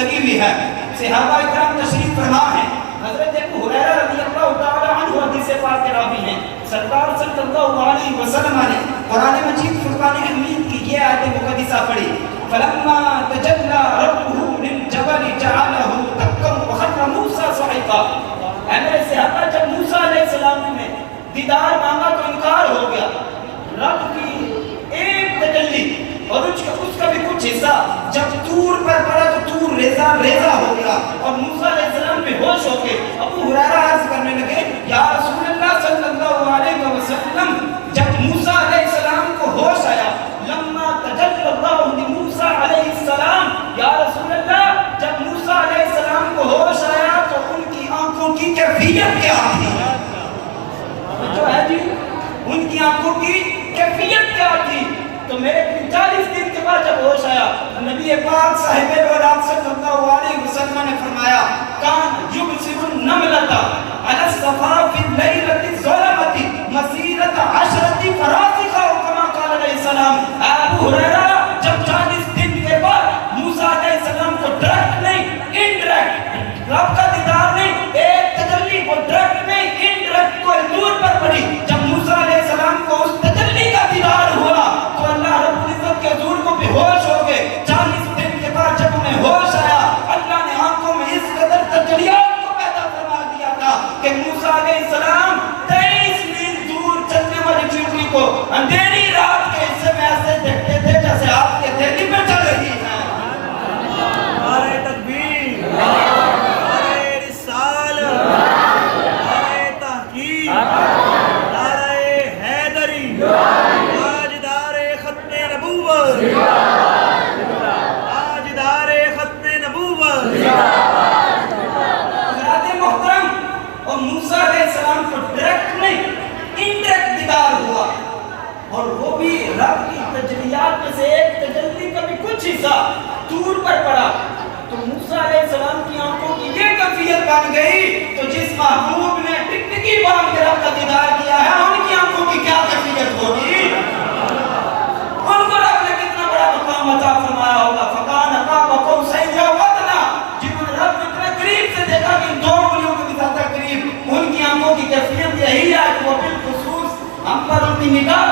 لگی ہوئی ہے. صحابہ اکرام تشریف فرما ہیں. حضرت ابو ہریرہ رضی اللہ تعالی عنہ حدیث پاک کے راوی ہیں. سرکار صلی اللہ علیہ وسلم نے قرآن مجید فرقان حمید کی یہ آیت مقدسہ پڑھی. فلما تجلى ربه للجبل جعله دكا وخر موسى صعقا. اے میرے صحابہ جب موسیٰ علیہ السلام نے دیدار مانگا تو انکار ہو گیا. رب کی ایک تجلی اور اس کا بھی کچھ حصہ جب طور پر پڑا تو طور ریزہ ہو گیا اور موسیٰ علیہ السلام بے ہوش ہو کے ابو ہریرہ عرض کرنے لگے یا رسول اللہ صلی اللہ علیہ وسلم جب موسیٰ علیہ السلام کو ہوش آیا لما تجلی اللہ لموسیٰ علیہ السلام یا رسول اللہ جب موسیٰ علیہ السلام کو ہوش آیا تو ان کی آنکھوں کی کیفیت کیا تھی؟ جو ہے جی ان کی آنکھوں کی کیفیت کیا تھی؟ تو میرے 40 دن کے بعد جب ہوش آیا نبی پاک صاحب اولاد صلی اللہ علیہ وسلم نے فرمایا کان یبصر النملۃ علی الصفا فی اللیلۃ الظلمۃ مسیرۃ 10 فراسخ کما قال علیہ السلام. ابو ہریرہ جب 40 دن کے بعد موسیٰ علیہ السلام کو ڈائریکٹ نہیں انڈائریکٹ رب کا دیدار نہیں ایک تجلی کو ڈائریکٹ نہیں انڈائریکٹ کوئی دور پر پڑی جب موسیٰ علیہ السلام کو اس تجلی کا دیدار ہوا تو اللہ رب العزت کے حضور کو بے ہوش ہو گئے. 40 دن کے بعد جب انہیں ہوش آیا اللہ نے آنکھوں میں اس قدر تجلیات کو پیدا فرما دیا تھا کہ موسیٰ علیہ السلام 23 میل دور چلنے والی چیوٹی کو اندھیری رات کے حصے میں ایسے دیکھتے تھے جیسے آپ کے دہلی میں چل رہی ہے. نعرہ تکبیر، نعرہ رسالہ، نعرہ تحقیق، نعرہ حیدری، تاجدار ختم نبوت، تاجدار ختم نبوت. حضرات محترم اور موسیٰ علیہ السلام کو ڈائریکٹ نہیں انڈائریکٹ دیدار ہوا اور وہ بھی رب کی تجلیات میں سے ایک تجلی کا بھی کچھ حصہ طور پر پڑا تو موسیٰ علیہ السلام کی آنکھوں کی یہ کیفیت بن گئی تو جس محبوب نے ٹکٹکی باندھ کے رب کا دیدار کیا ہے ان کی آنکھوں کی کیا کیفیت ہوگی؟ ان کو رب نے کتنا بڑا مقام عطا فرمایا ہوگا. فکان قاب قوسین او ادنی جنہوں نے رب اتنے قریب سے دیکھا کہ 2 انگلیوں کے بھی زیادہ قریب ان کی آنکھوں کی کیفیت یہی ہے کہ وہ بالخصوص ہم پر ان کی نگاہ